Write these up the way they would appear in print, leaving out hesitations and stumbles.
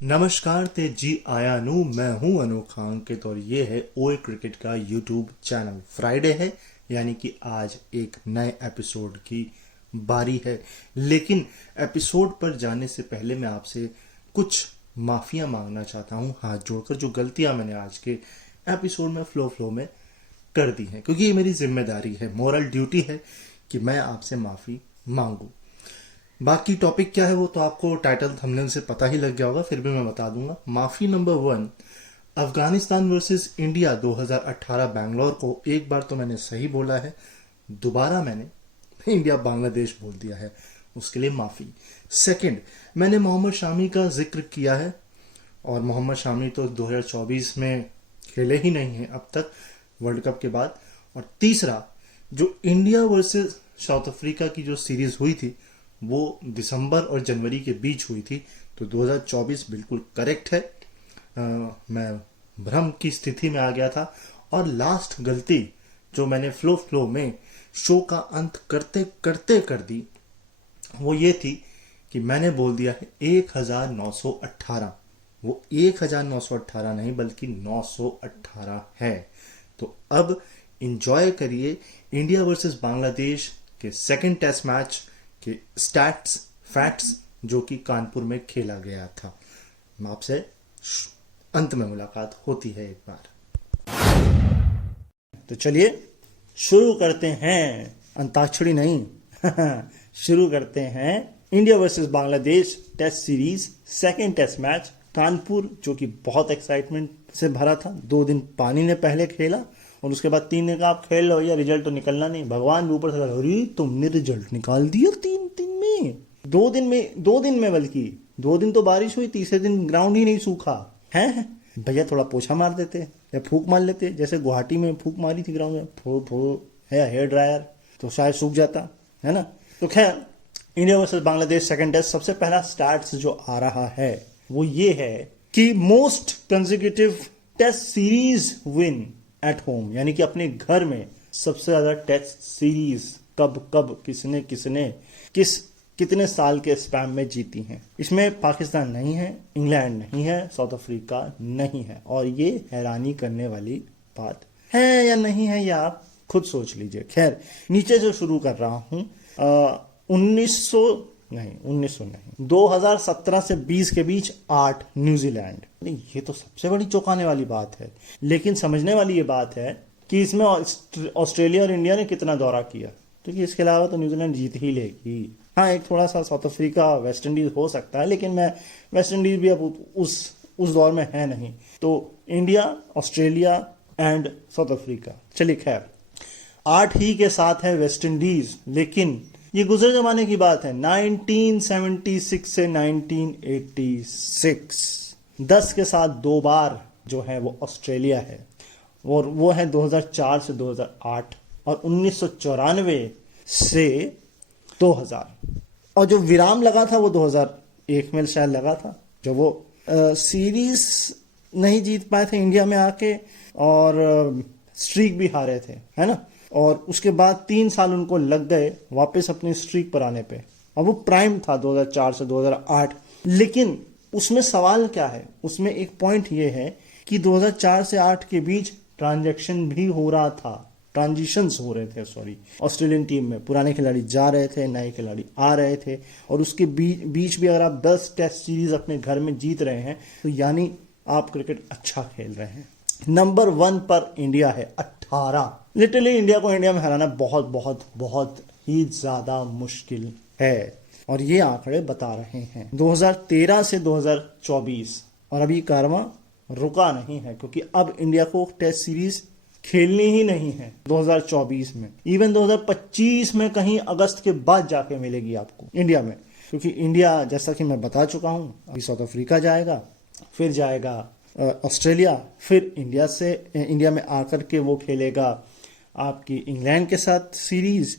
नमस्कार ते जी आया नू, मैं हूं अनोखा अंकित और ये है ओए क्रिकेट का यूट्यूब चैनल। फ्राइडे है यानी कि आज एक नए एपिसोड की बारी है। लेकिन एपिसोड पर जाने से पहले मैं आपसे कुछ माफिया मांगना चाहता हूं, हाथ जोड़कर, जो गलतियां मैंने आज के एपिसोड में फ्लो में कर दी हैं, क्योंकि ये मेरी जिम्मेदारी है, मोरल ड्यूटी है कि मैं आपसे माफी मांगू। बाकी टॉपिक क्या है वो तो आपको टाइटल थंबनेल से पता ही लग गया होगा, फिर भी मैं बता दूंगा। माफी number 1, Afghanistan versus India 2018 Bangalore को एक बार तो मैंने सही बोला है, दोबारा मैंने इंडिया बांग्लादेश बोल दिया है, उसके लिए माफी। सेकंड, मैंने मोहम्मद शामी का जिक्र किया है और मोहम्मद शामी तो 2024 में खेले ही नहीं है अब तक वर्ल्ड कप के बाद। और तीसरा, जो इंडिया वर्सेस साउथ अफ्रीका की जो सीरीज हुई थी वो दिसंबर और जनवरी के बीच हुई थी, तो 2024 बिल्कुल करेक्ट है। मैं भ्रम की स्थिति में आ गया था। और लास्ट गलती जो मैंने फ्लो में शो का अंत करते करते कर दी वो ये थी कि मैंने बोल दिया है 1918। वो 1918 नहीं बल्कि 918 है। तो अब इंजॉय करिए इंडिया वर्सेस बांग्लादेश के सेकंड टेस्ट मैच के स्टैट्स फैक्ट्स जो कि कानपुर में खेला गया था। आपसे अंत में मुलाकात होती है एक बार। तो चलिए शुरू करते हैं, अंताक्षरी नहीं शुरू करते हैं India versus Bangladesh test series second test match Kanpur, जो कि बहुत एक्साइटमेंट से भरा था। 2 दिन पानी ने पहले खेला और उसके बाद 3 दिन का आप खेल लो या रिजल्ट तो निकलना नहीं। भगवान भी ऊपर से लगा, अरे तुमने रिजल्ट निकाल दिया 3 दिन में, 2 दिन में बल्कि 2 दिन तो बारिश हुई, तीसरे दिन ग्राउंड ही नहीं सूखा है। भैया थोड़ा पोछा मार देते या फूक मार लेते, जैसे गुवाहाटी में फूक मारी थी ग्राउंड में, फू है हेयर ड्रायर तो शायद सूख जाता है ना। तो खैर, India versus Bangladesh second test, सबसे पहला स्टार्ट जो आ रहा है वो ये है कि most consecutive test series win at home, यानी कि अपने घर में सबसे ज्यादा टेस्ट सीरीज कब कितने साल के स्पैम में जीती हैं। इसमें पाकिस्तान नहीं है, इंग्लैंड नहीं है, साउथ अफ्रीका नहीं है। और ये हैरानी करने वाली बात है या नहीं है, या आप खुद सोच लीजिए। खैर, नीचे से शुरू कर रहा हूं। 2017 से 20 के बीच 8 न्यूजीलैंड। ये तो सबसे बड़ी चौंकाने वाली बात है, लेकिन समझने वाली ये बात है कि इसमें ऑस्ट्रेलिया और इंडिया ने कितना दौरा किया, क्योंकि इसके अलावा तो न्यूजीलैंड जीत ही लेगी। हाँ, एक थोड़ा सा साउथ अफ्रीका वेस्ट इंडीज हो सकता है, लेकिन मैं वेस्ट इंडीज भी अब उस दौर में है नहीं। तो India, Australia and south Africa. चलिए खैर, 8 ही के साथ है वेस्ट इंडीज, लेकिन ये गुजरे जमाने की बात है, 1976 से 1986। 10 के साथ 2 बार जो है वो ऑस्ट्रेलिया है, और वो है 2004 से 2008 और 1994 से 2000। और जो विराम लगा था वो 2001 में शायद लगा था, जब वो सीरीज नहीं जीत पाए थे इंडिया में आके, और स्ट्रीक भी हारे थे, है ना। और उसके बाद 3 साल उनको लग गए वापस अपनी स्ट्रीक पर आने पे, और वो प्राइम था 2004 से 2008। लेकिन उसमें सवाल क्या है, उसमें एक पॉइंट ये है कि 2004 से 8 के बीच ट्रांजैक्शन भी हो रहा था, ट्रांजिशंस हो रहे थे, ऑस्ट्रेलियन टीम में पुराने खिलाड़ी जा रहे थे, नए खिलाड़ी आ रहे थे। और उसके बीच भी अगर आप 10 टेस्ट सीरीज अपने घर में जीत रहे हैं तो यानी आप क्रिकेट अच्छा खेल रहे हैं। नंबर 1 पर इंडिया है 18। लिटरली इंडिया को इंडिया में हराना बहुत बहुत बहुत ही ज्यादा मुश्किल है, और ये आंकड़े बता रहे हैं। 2013 से 2024, और अभी कारवां रुका नहीं है, क्योंकि अब इंडिया को टेस्ट सीरीज खेलनी ही नहीं है 2024 में। इवन 2025 में कहीं अगस्त के बाद जाके मिलेगी आपको इंडिया में, क्योंकि इंडिया, जैसा कि मैं बता चुका हूं, अभी साउथ अफ्रीका जाएगा, फिर जाएगा ऑस्ट्रेलिया, फिर इंडिया में आकर के वो खेलेगा आपकी इंग्लैंड के साथ सीरीज।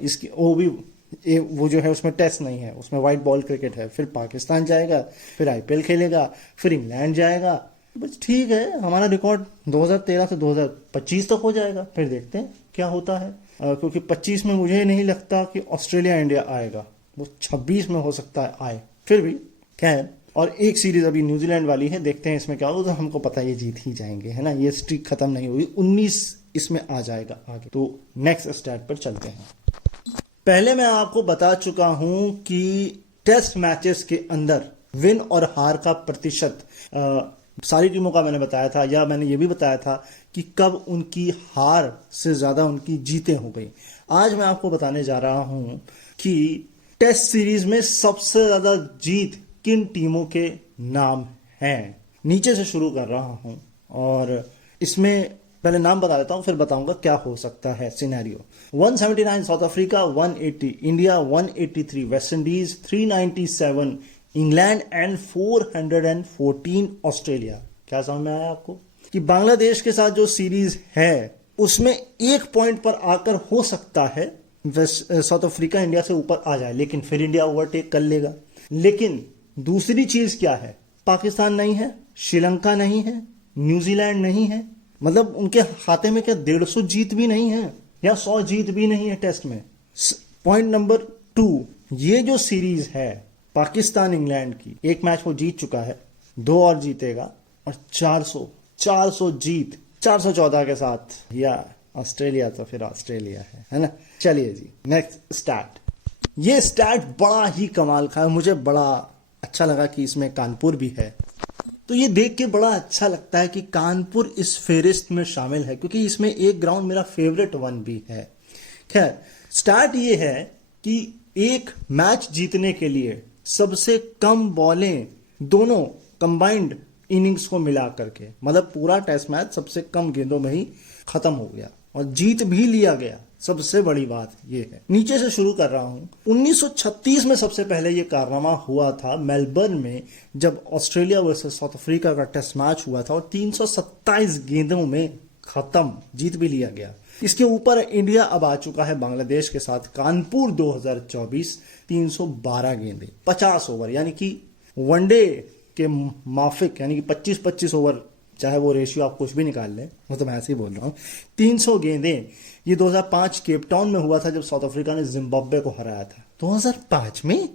इसकी वो जो है उसमें टेस्ट नहीं है, उसमें व्हाइट बॉल क्रिकेट है। फिर पाकिस्तान जाएगा, फिर आईपीएल खेलेगा, फिर इंग्लैंड जाएगा। बस ठीक है, हमारा रिकॉर्ड 2013 से 2025 तक हो जाएगा, फिर देखते हैं क्या होता है। क्योंकि 25 में मुझे नहीं लगता कि ऑस्ट्रेलिया इंडिया आएगा, वो 26 में हो सकता है आए। फिर भी खैर, और एक सीरीज अभी न्यूजीलैंड वाली है, देखते हैं इसमें क्या होगा। तो हमको पता है ये जीत ही जाएंगे, है ना, ये स्ट्रीक खत्म नहीं हुई, 19 इसमें आ जाएगा आगे। तो नेक्स्ट स्टैट पर चलते हैं। पहले मैं आपको बता चुका हूं कि टेस्ट मैचेस के अंदर विन और हार का प्रतिशत सारी टीमों का मैंने बताया था, या मैंने ये भी बताया था कि कब उनकी हार से ज्यादा उनकी जीतें हो गई। आज मैं आपको बताने जा रहा हूं कि टेस्ट सीरीज में सबसे ज्यादा जीत किन टीमों के नाम हैं। नीचे से शुरू कर रहा हूं और इसमें पहले नाम बता देता हूं, फिर बताऊंगा क्या हो सकता है scenario. 179 south Africa, 180 India, 183 West Indies, 397 England and 414 Australia. क्या समझ में आया आपको कि बांग्लादेश के साथ जो सीरीज है उसमें एक पॉइंट पर आकर हो सकता है साउथ अफ्रीका इंडिया से ऊपर आ जाए, लेकिन फिर इंडिया ओवरटेक कर लेगा। लेकिन दूसरी चीज क्या है, पाकिस्तान नहीं है, श्रीलंका नहीं है, न्यूजीलैंड नहीं है, मतलब उनके खाते में क्या 150 जीत भी नहीं है या 100 जीत भी नहीं है टेस्ट में। पॉइंट नंबर 2, ये जो सीरीज है पाकिस्तान इंग्लैंड की, एक मैच वो जीत चुका है, 2 और जीतेगा और 400 जीत 414 के साथ, या ऑस्ट्रेलिया तो फिर ऑस्ट्रेलिया है ना। चलिए जी, नेक्स्ट स्टैट। ये स्टैट बड़ा ही कमाल का है, मुझे बड़ा अच्छा लगा कि इसमें कानपुर भी है। तो ये देख के बड़ा अच्छा लगता है कि कानपुर इस फेरिस्त में शामिल है, क्योंकि इसमें एक ग्राउंड मेरा फेवरेट वन भी है। खैर, स्टार्ट ये है कि एक मैच जीतने के लिए सबसे कम बॉलें दोनों कंबाइंड इनिंग्स को मिला करके, मतलब पूरा टेस्ट मैच सबसे कम गेंदों में ही खत्म हो गया और जीत भी लिया गया। सबसे बड़ी बात यह है। नीचे से शुरू कर रहा हूं। 1936 में सबसे पहले यह कारनामा हुआ था मेलबर्न में, जब ऑस्ट्रेलिया वर्सेस साउथ अफ्रीका का टेस्ट मैच हुआ था और 327 गेंदों में खत्म, जीत भी लिया गया। इसके ऊपर इंडिया अब आ चुका है बांग्लादेश के साथ, कानपुर 2024, 312 गेंदें 50 ओवर, यानी कि वनडे के माफिक, यानी कि 25-25 ओवर, चाहे वो रेशियो आप कुछ भी निकाल लें, वो तो मैं ऐसे ही बोल रहा हूं। 300 गेंदें। ये 2005 केप टाउन में हुआ था जब साउथ अफ्रीका ने जिम्बाब्वे को हराया था। 2005 में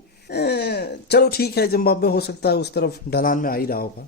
चलो ठीक है, जिम्बाब्वे हो सकता है उस तरफ ढलान में आ ही रहा होगा।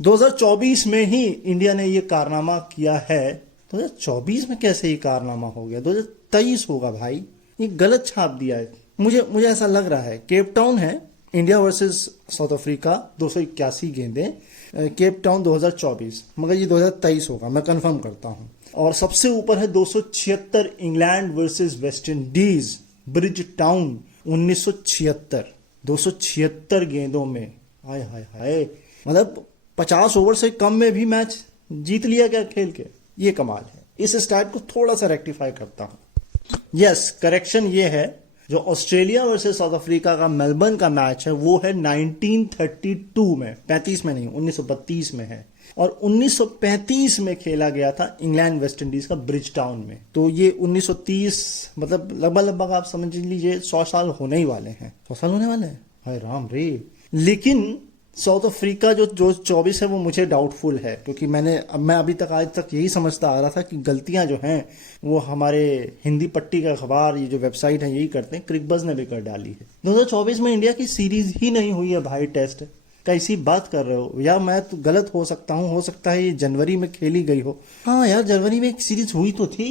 2024 में ही इंडिया ने ये कारनामा किया है। 2024 में कैसे ये कारनामा हो गया, 2023 होगा भाई, ये गलत छाप दिया है। मुझे ऐसा लग रहा है। केप टाउन है, इंडिया वर्सेस साउथ अफ्रीका, 281 गेंदें, केप टाउन 2024, मगर ये 2023 होगा, मैं कंफर्म करता हूं। और सबसे ऊपर है 276 England versus West Indies, bridge town 1976, 276 गेंदों में, हाय हाय हाय, मतलब 50 ओवर से कम में भी मैच जीत लिया क्या खेल के, ये कमाल है। इस स्टार्ट को थोड़ा सा रेक्टिफाई करता हूं। यस, करेक्शन ये है, जो ऑस्ट्रेलिया वर्सेस साउथ अफ्रीका का मेलबर्न का मैच है वो है 1932 में, 35 में नहीं, 1932 में है। और 1935 में खेला गया था इंग्लैंड वेस्ट इंडीज का ब्रिज टाउन में। तो ये 1930, मतलब लगभग आप समझ लीजिए 100 साल होने ही वाले हैं। 100 साल होने वाले हैं, हाय राम रे। लेकिन साउथ अफ्रीका जो 24 है वो मुझे डाउटफुल है, क्योंकि मैं अभी तक आज तक यही समझता आ रहा था कि गलतियां जो हैं वो हमारे हिंदी पट्टी का अखबार, ये जो वेबसाइट है, यही करते हैं। क्रिकबज़ ने भी कर डाली है। 2024 में इंडिया की सीरीज ही नहीं हुई है भाई, टेस्ट कैसी बात कर रहे हो, या मैं तो गलत हो सकता हूँ, हो सकता है ये जनवरी में खेली गई हो। हाँ यार, जनवरी में एक सीरीज हुई तो थी,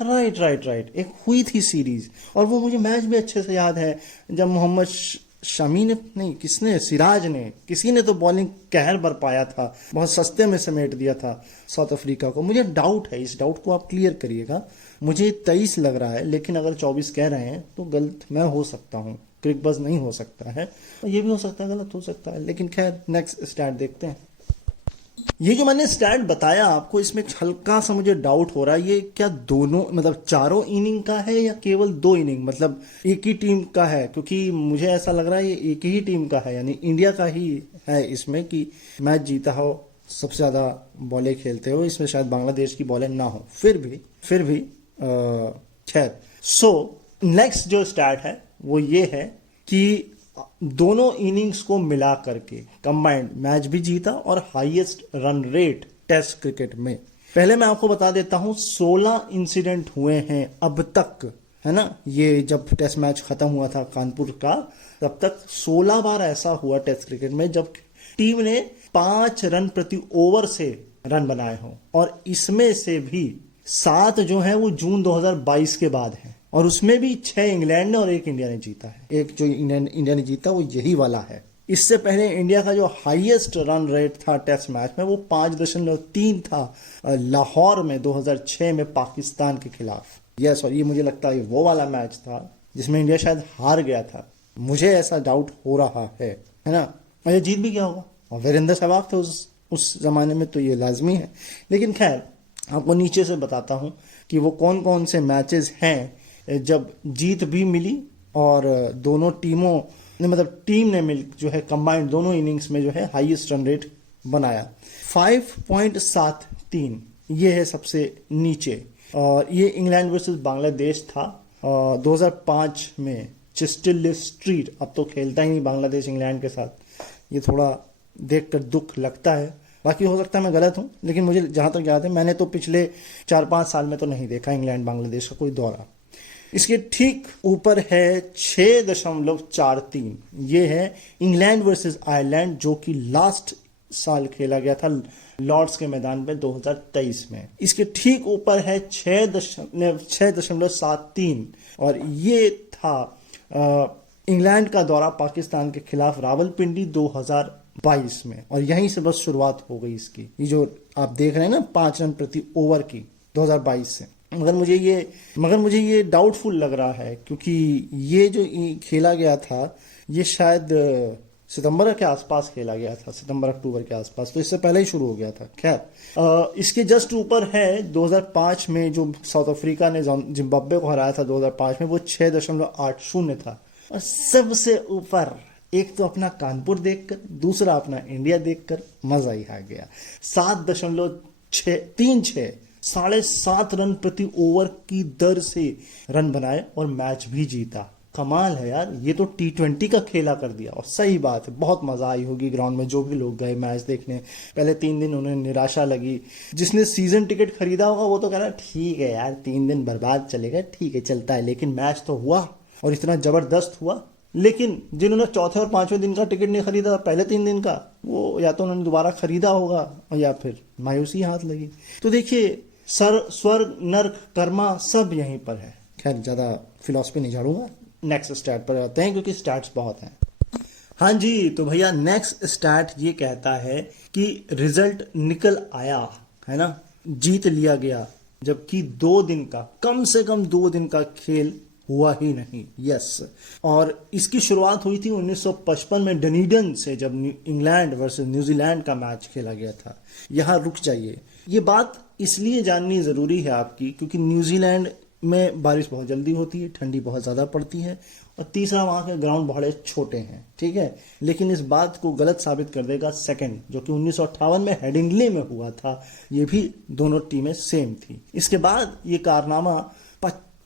राइट, एक हुई थी सीरीज, और वो मुझे मैच भी अच्छे से याद है, जब मोहम्मद शमी ने, नहीं किसने, सिराज ने, किसी ने तो बॉलिंग कहर बरपाया था, बहुत सस्ते में समेट दिया था साउथ अफ्रीका को। मुझे डाउट है, इस डाउट को आप क्लियर करिएगा। मुझे 23 लग रहा है, लेकिन अगर 24 कह रहे हैं तो गलत मैं हो सकता हूँ, क्रिकबज़ नहीं हो सकता है, ये भी हो सकता है, गलत हो सकता है, लेकिन खैर नेक्स्ट स्टैट देखते हैं। ये जो मैंने स्टैट बताया आपको, इसमें हल्का सा मुझे डाउट हो रहा है, ये क्या दोनों, मतलब चारों इनिंग का है या केवल 2 इनिंग, मतलब एक ही टीम का है, क्योंकि मुझे ऐसा लग रहा है ये एक ही टीम का है, यानी इंडिया का ही है इसमें, कि मैच जीता हो सबसे ज्यादा बॉलें खेलते हो, इसमें शायद बांग्लादेश की बॉलें ना हो, फिर भी खैर। सो नेक्स्ट जो स्टैट है वो ये है कि दोनों इनिंग्स को मिला करके कंबाइंड मैच भी जीता और highest run rate test cricket में। पहले मैं आपको बता देता हूं, 16 इंसिडेंट हुए हैं अब तक, है ना, ये जब टेस्ट मैच खत्म हुआ था कानपुर का, तब तक 16 बार ऐसा हुआ टेस्ट क्रिकेट में जब टीम ने 5 रन प्रति ओवर से रन बनाए हों, और इसमें से भी 7 जो है वो जून 2022 के बाद है, और उसमें भी 6 इंग्लैंड ने और 1 इंडिया ने जीता है। एक जो इंडिया ने जीता वो यही वाला है। इससे पहले इंडिया का जो हाईएस्ट रन रेट था टेस्ट मैच में वो 5.3 था लाहौर में 2006 में पाकिस्तान के खिलाफ। यस, और ये मुझे लगता है वो वाला मैच था जिसमें इंडिया शायद हार गया था, मुझे ऐसा डाउट हो रहा है ना, और ये जीत भी गया होगा, और वीरेंद्र सहवाग थे उस जमाने में, तो ये लाजमी है। लेकिन खैर आपको नीचे से बताता हूँ कि वो कौन कौन से मैचेस हैं जब जीत भी मिली और दोनों टीमों ने, मतलब टीम ने मिल जो है कंबाइंड दोनों इनिंग्स में जो है हाईएस्ट रन रेट बनाया 5.73, ये है सबसे नीचे। और ये इंग्लैंड वर्सेस बांग्लादेश था 2005 में चिस्टिल स्ट्रीट। अब तो खेलता ही नहीं बांग्लादेश इंग्लैंड के साथ, ये थोड़ा देखकर दुख लगता है, बाकी हो सकता है मैं गलत हूं, लेकिन मुझे जहां तक याद है मैंने तो पिछले 4-5 साल में तो नहीं देखा इंग्लैंड बांग्लादेश का कोई दौरा। इसके ठीक ऊपर है 6.43, ये है इंग्लैंड वर्सेस आयरलैंड जो कि लास्ट साल खेला गया था लॉर्ड्स के मैदान में 2023 में। इसके ठीक ऊपर है 6.73, और ये था इंग्लैंड का दौरा पाकिस्तान के खिलाफ रावलपिंडी 2022 में, और यहीं से बस शुरुआत हो गई इसकी। ये जो आप देख रहे हैं ना 5 रन प्रति ओवर की 2022 से। मगर मुझे ये डाउटफुल लग रहा है क्योंकि ये जो खेला गया था ये शायद सितंबर के आसपास खेला गया था, सितंबर अक्टूबर के आसपास, तो इससे पहले ही शुरू हो गया था। खैर इसके जस्ट ऊपर है 2005 में जो साउथ अफ्रीका ने जिम्बाब्वे को हराया था 2005 में, वो 6.80 था। और सबसे ऊपर एक तो अपना कानपुर देखकर, दूसरा अपना इंडिया देखकर मजा ही आ गया। 7.36 7.5 रन प्रति ओवर की दर से रन बनाए और मैच भी जीता। कमाल है यार, ये तो T20 का खेला कर दिया। और सही बात है, बहुत मजा आई होगी ग्राउंड में, जो भी लोग गए मैच देखने। पहले 3 दिन उन्हें निराशा लगी, जिसने सीजन टिकट खरीदा होगा वो तो कह रहा ठीक है यार 3 दिन बर्बाद चलेगा, ठीक है चलता है, लेकिन मैच तो हुआ और इतना जबरदस्त हुआ। लेकिन जिन्होंने चौथे और 5वें दिन का टिकट नहीं खरीदा पहले 3 दिन का, वो या तो उन्होंने दोबारा खरीदा होगा और या फिर मायूसी हाथ लगी। तो देखिए स्वर्ग नर्क कर्मा सब यहीं पर है। खैर ज्यादा फिलॉसफी नहीं झाड़ूंगा, नेक्स्ट स्टैट पर आते हैं क्योंकि स्टैट्स बहुत हैं। हाँ जी, तो भैया नेक्स्ट स्टैट ये कहता है कि रिजल्ट निकल आया है ना, जीत लिया गया, जबकि 2 दिन का, कम से कम 2 दिन का खेल हुआ ही नहीं। यस, और इसकी शुरुआत हुई थी 1955 में डनीडन से, जब इंग्लैंड वर्सेस न्यूजीलैंड का मैच खेला गया था। यहाँ रुक जाइए, ये बात इसलिए जाननी जरूरी है आपकी क्योंकि न्यूजीलैंड में बारिश बहुत जल्दी होती है, ठंडी बहुत ज़्यादा पड़ती है, और तीसरा वहाँ के ग्राउंड बहुत छोटे हैं, ठीक है। लेकिन इस बात को गलत साबित कर देगा सेकंड, जो कि 1958 में हेडिंग्ले में हुआ था, ये भी दोनों टीमें सेम थी। इसके बाद ये कारनामा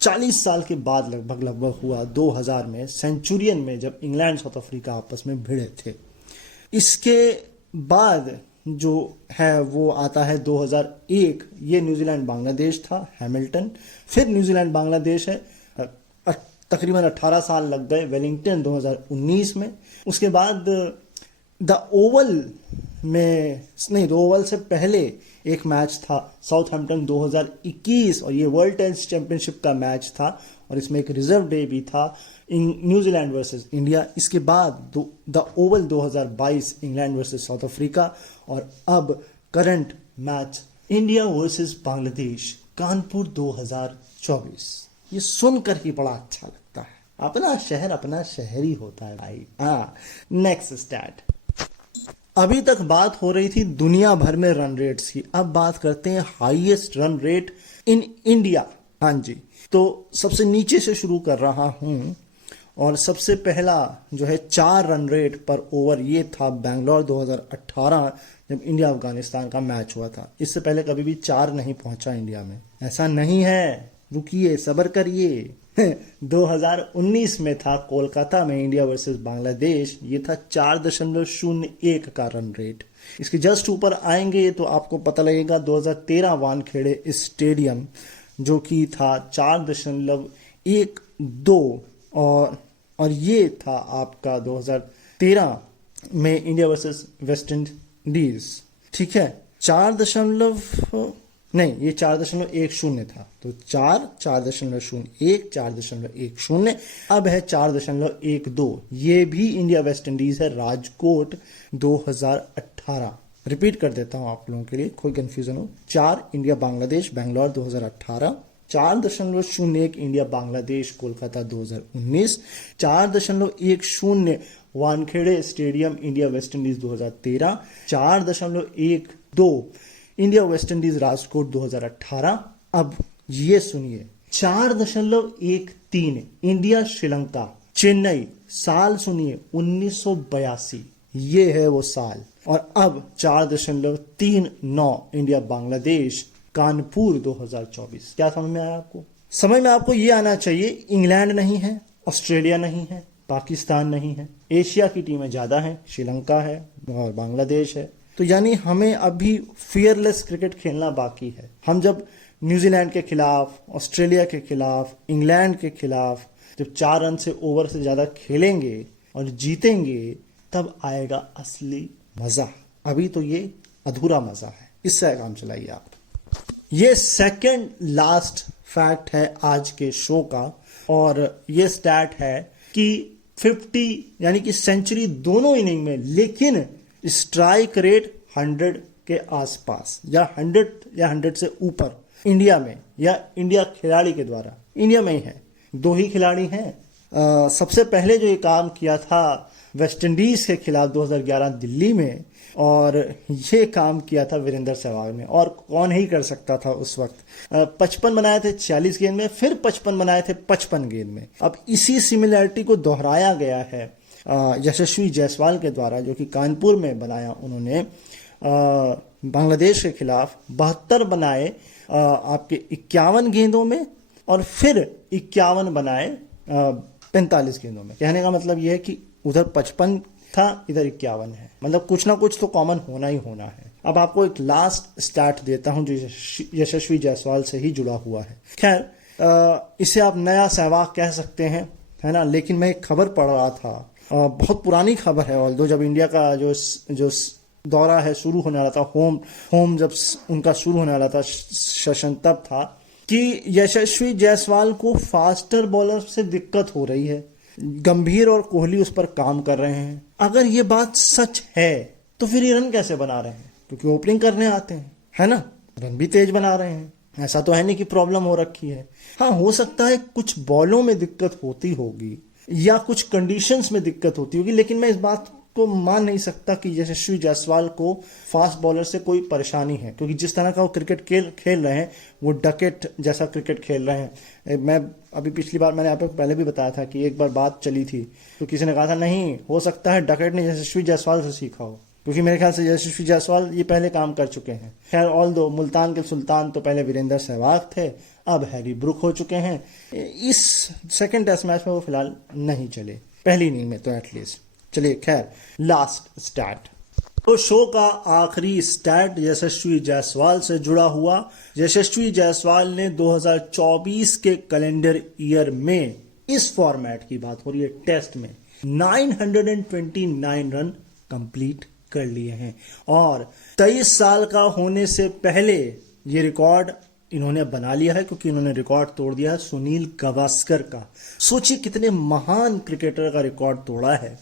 40 साल के बाद लगभग हुआ 2000 में सेंचुरियन में, जब इंग्लैंड साउथ अफ्रीका आपस में भिड़े थे। इसके बाद जो है वो आता है 2001, ये न्यूजीलैंड बांग्लादेश था, हैमिल्टन। फिर न्यूजीलैंड बांग्लादेश है, तकरीबन 18 साल लग गए, वेलिंगटन 2019 में। उसके बाद द ओवल में नहीं, द ओवल से पहले एक मैच था साउथहैम्पटन 2021, और ये वर्ल्ड टेस्ट चैंपियनशिप का मैच था, और इसमें एक रिजर्व डे भी था, न्यूजीलैंड वर्सेस इंडिया। इसके बाद the Oval 2022, England versus south Africa, और अब current match India versus Bangladesh, Kanpur 2024। ये सुनकर ही बड़ा अच्छा लगता है, अपना शहर ही होता है भाई। हाँ, नेक्स्ट स्टैट। अभी तक बात हो रही थी दुनिया भर में रन रेट्स की, अब बात करते हैं highest run rate in India. हाँ जी, तो सबसे नीचे से शुरू कर रहा हूं, और सबसे पहला जो है 4 रन रेट पर ओवर, ये था बेंगलोर 2018, जब इंडिया अफगानिस्तान का मैच हुआ था। इससे पहले कभी भी 4 नहीं पहुंचा इंडिया में, ऐसा नहीं है, रुकिए सब्र करिए। 2019 में था कोलकाता में इंडिया वर्सेस बांग्लादेश, ये था 4.01 का रन रेट। इसके जस्ट ऊपर आएंगे तो आपको पता लगेगा 2013 वानखेड़े स्टेडियम, जो कि था 1-2 और ये था आपका 2013 में इंडिया वर्सेस वेस्ट इंडीज। ठीक है, 4.10 था, तो 4.01 4.10 अब है 4.12। ये भी इंडिया वेस्ट इंडीज है, राजकोट 2018। रिपीट कर देता हूं आप लोगों के लिए, कोई कंफ्यूजन हो। 4 India Bangladesh Bangalore 2018, 4.01 India Bangladesh Kolkata 2019, 4.10 Wankhede stadium India West Indies 2013, 4.12 India West Indies Rajkot 2018। अब ये सुनिए, 4.13 इंडिया श्रीलंका चेन्नई, साल सुनिए 1982, ये है वो साल। और अब 4.39 इंडिया बांग्लादेश कानपुर 2024। क्या समझ में आया आपको? समझ में आपको ये आना चाहिए, इंग्लैंड नहीं है, ऑस्ट्रेलिया नहीं है, पाकिस्तान नहीं है, एशिया की टीमें ज्यादा हैं, श्रीलंका है और बांग्लादेश है। तो यानी हमें अभी फियरलेस क्रिकेट खेलना बाकी है। हम जब न्यूजीलैंड के खिलाफ, ऑस्ट्रेलिया के खिलाफ, इंग्लैंड के खिलाफ जब 4 रन से ओवर से ज्यादा खेलेंगे और जीतेंगे, तब आएगा असली मजा। अभी तो ये अधूरा मजा है, इससे काम चलाइए आप। ये सेकंड लास्ट फैक्ट है आज के शो का, और ये स्टैट है कि 50 यानी कि सेंचुरी दोनों इनिंग में, लेकिन स्ट्राइक रेट 100 के आसपास या 100 से ऊपर इंडिया में, या इंडिया खिलाड़ी के द्वारा। इंडिया में ही है, 2 ही खिलाड़ी हैं। सबसे पहले जो ये काम किया था वेस्ट इंडीज के खिलाफ 2011 दिल्ली में, और ये काम किया था वीरेंद्र सहवाग ने, और कौन ही कर सकता था उस वक्त। 55 बनाए थे 46 गेंद में, फिर 55 बनाए थे 55 गेंद में। अब इसी सिमिलैरिटी को दोहराया गया है यशस्वी जायसवाल के द्वारा, जो कि कानपुर में बनाया उन्होंने बांग्लादेश के खिलाफ। 72 बनाए आपके 51 गेंदों में, और फिर 51 बनाए 45 गेंदों में। कहने का मतलब यह है कि उधर 55 था, इधर 51 है, मतलब कुछ ना कुछ तो कॉमन होना ही होना है। अब आपको एक लास्ट स्टैट देता हूं जो यशस्वी जायसवाल से ही जुड़ा हुआ है। खैर, इसे आप नया सहवाग कह सकते हैं, है ना, लेकिन मैं एक खबर पढ़ रहा था, बहुत पुरानी खबर है, ऑल्दो जब इंडिया का जो दौरा है शुरू होने वाला था, होम जब उनका शुरू होने वाला था सेशन, तब था कि यशस्वी जायसवाल को फास्टर बॉलर से दिक्कत हो रही है, गंभीर और कोहली उस पर काम कर रहे हैं। अगर ये बात सच है तो फिर ये रन कैसे बना रहे हैं? क्योंकि ओपनिंग करने आते हैं, है ना, रन भी तेज बना रहे हैं। ऐसा तो है नहीं कि प्रॉब्लम हो रखी है। हाँ, हो सकता है कुछ बॉलों में दिक्कत होती होगी या कुछ कंडीशंस में दिक्कत होती होगी, लेकिन मैं इस बात को मान नहीं सकता कि यशस्वी जायसवाल को फास्ट बॉलर से कोई परेशानी है, क्योंकि जिस तरह का वो क्रिकेट खेल रहे हैं, वो डकेट जैसा क्रिकेट खेल रहे हैं। मैं अभी पिछली बार मैंने आप लोग पहले भी बताया था कि एक बार बात चली थी, तो किसी ने कहा था नहीं हो सकता है डकेट ने यशस्वी जायसवाल से सीखा हो, क्योंकि मेरे ख्याल से यशस्वी जायसवाल ये पहले काम कर चुके हैं। खैर, ऑल्दो मुल्तान के सुल्तान तो पहले वीरेंद्र सहवाग थे, अब हैरी ब्रुक हो चुके हैं। इस सेकंड टेस्ट मैच में वो फिलहाल नहीं चले, पहली इनिंग में तो एटलीस्ट। चलिए, खैर, लास्ट स्टैट, तो शो का आखिरी स्टैट यशस्वी जायसवाल से जुड़ा हुआ। यशस्वी जायसवाल ने 2024 के कैलेंडर ईयर में, इस फॉर्मेट की बात हो रही है, टेस्ट में 929 रन कंप्लीट कर लिए हैं, और 23 साल का होने से पहले ये रिकॉर्ड इन्होंने बना लिया है, क्योंकि इन्होंने रिकॉर्ड तोड़ दिया है सुनील गावस्कर का। सोचिए कितने महान क्रिकेटर का रिकॉर्ड तोड़ा है,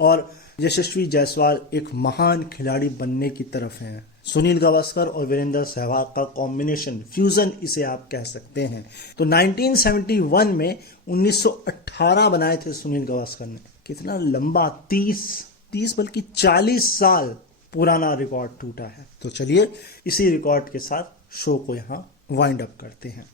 और यशस्वी जायसवाल एक महान खिलाड़ी बनने की तरफ हैं। सुनील गावस्कर और वीरेंद्र सहवाग का कॉम्बिनेशन, फ्यूजन इसे आप कह सकते हैं। तो 1971 में 1918 बनाए थे सुनील गावस्कर ने। कितना लंबा, 30 बल्कि 40 साल पुराना रिकॉर्ड टूटा है। तो चलिए, इसी रिकॉर्ड के साथ शो को यहां वाइंड अप करते हैं।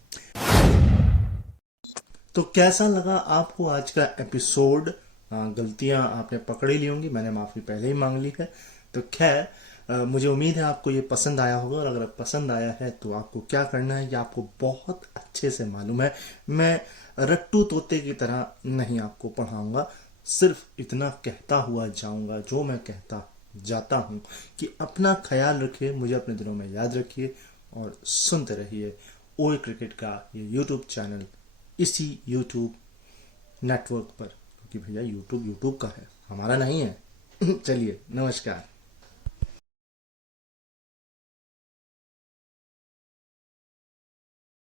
तो कैसा लगा आपको आज का एपिसोड? गलतियां आपने पकड़ ही ली होंगी, मैंने माफी पहले ही मांग ली है। तो खैर, मुझे उम्मीद है आपको ये पसंद आया होगा, और अगर पसंद आया है तो आपको क्या करना है ये आपको बहुत अच्छे से मालूम है। मैं रट्टू तोते की तरह नहीं आपको पढ़ाऊंगा, सिर्फ इतना कहता हुआ जाऊंगा जो मैं कहता जाता हूं कि अपना ख्याल रखिए, मुझे अपने दिलों में याद रखिए, और सुनते रहिए ओए क्रिकेट का ये यूट्यूब चैनल इसी यूट्यूब नेटवर्क पर, क्योंकि भैया यूट्यूब यूट्यूब का है, हमारा नहीं है। चलिए, नमस्कार।